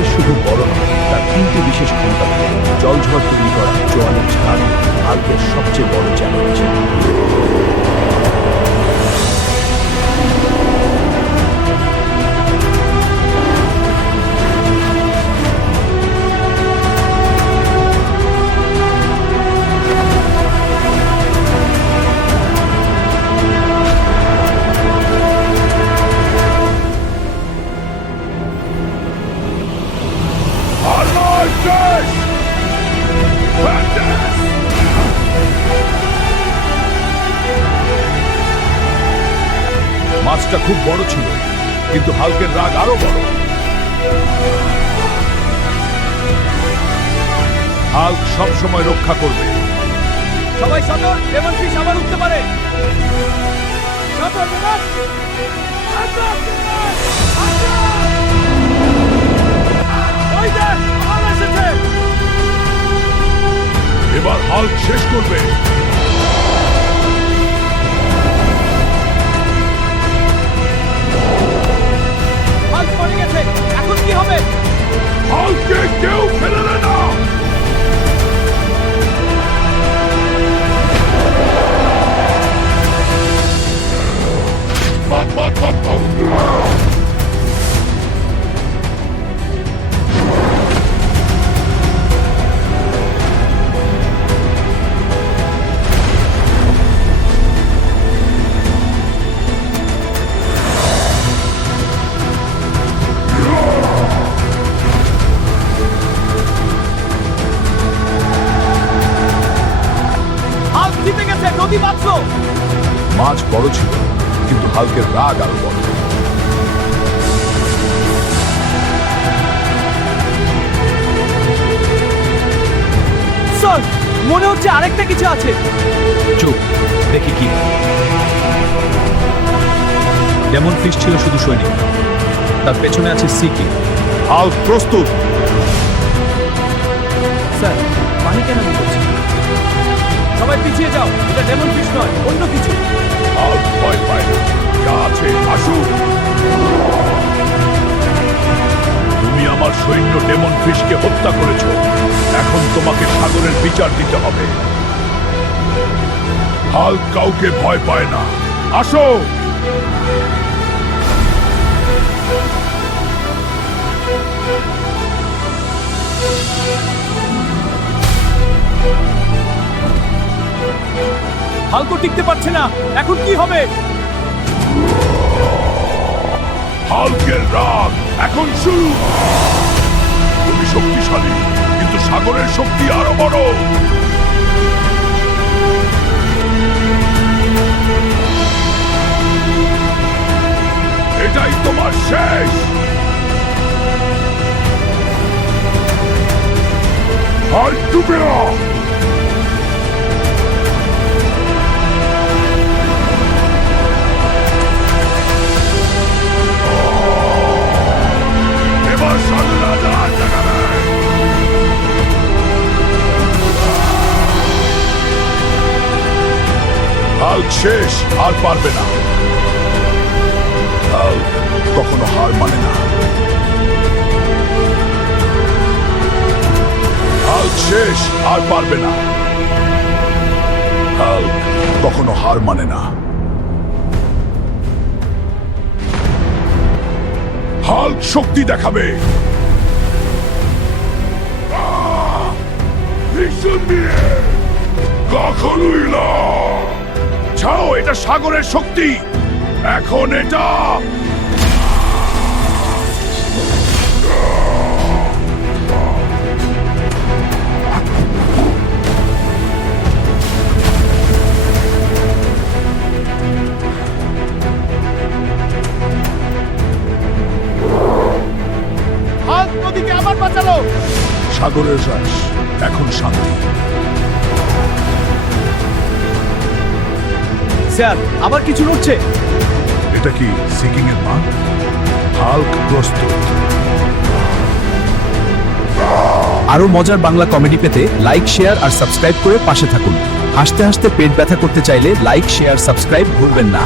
হাল্কের শুধু বড় নয়, তার তিনটি বিশেষ ক্ষমতা থাকে। জলঝড় তৈরি করা, জোয়ানের ঝাড় হাল্কের সবচেয়ে বড় চ্যালেঞ্জ। মাছটা খুব বড় ছিল, কিন্তু হাল্কের রাগ আরো বড়। হাল্ক সব সময় রক্ষা করবে। সবাই সতর্ক, ডেমন ফিশ আবার উঠতে পারে। সতর্ক, ডেমন! ওই দেখ, হাল্ক এসেছে! এবার হাল্ক শেষ করবে। হাল্ক পড়ে গেছে, এখন কি হবে? হাল্ককে কেউ ফেলে দেয় না। হাল্ক জিতে গেছে, নদী বাঁচলো। মাছ বড় ছিল, কিন্তু হাল্কের রাগ আরো বড়। স্যার, মনে হচ্ছে আরেকটা কিছু আছে। চুপ, দেখি কি। ডেমন ফিশ ছিল শুধু সৈনিক, তার পেছনে আছে সিকি। হাল্ক প্রস্তুত। স্যার, পানি কেন করছে? সবাই পিছিয়ে যাও, এটা ডেমন ফিশ নয়, অন্য কিছু। হাল্ক ভয় পায় না, যা আছে আসুক। তুমি আমার সৈন্য ডেমন ফিশকে হত্যা করেছ, এখন তোমাকে সাগরের বিচার দিতে হবে। হাল্ক কাউকে ভয় পায় না, আসো। হাল্কও টিকতে পারছে না, এখন কি হবে? হাল্কের রাগ এখন শুরু। তুমি শক্তিশালী, কিন্তু সাগরের শক্তি আরো বড়। এটাই তোমার শেষ। আর ডুবে না। এবার সাগর জাহাজ জাগাবে। হাল্ক শেষ, আর পারবে না। হাল্ক কখনো হার মানে না। হাল্ক শেষ, আর পারবে না। হাল্ক কখনো হার মানে না। হাল্ক শক্তি দেখাবে। কখনোই না। ছাড়ো, এটা সাগরের শক্তি। এখন এটা হাল্ক নদীকে আবার বাঁচালো। সাগরের হ্রাস, এখন শান্তি। স্যার, আবার কিছু নড়ছে। এটা কি সিকিং এর মা? হাল্ক প্রস্তুত। আরো মজার বাংলা কমেডি পেতে লাইক, শেয়ার আর সাবস্ক্রাইব করে পাশে থাকুন। হাসতে হাসতে পেট ব্যথা করতে চাইলে লাইক, শেয়ার, সাবস্ক্রাইব ভুলবেন না।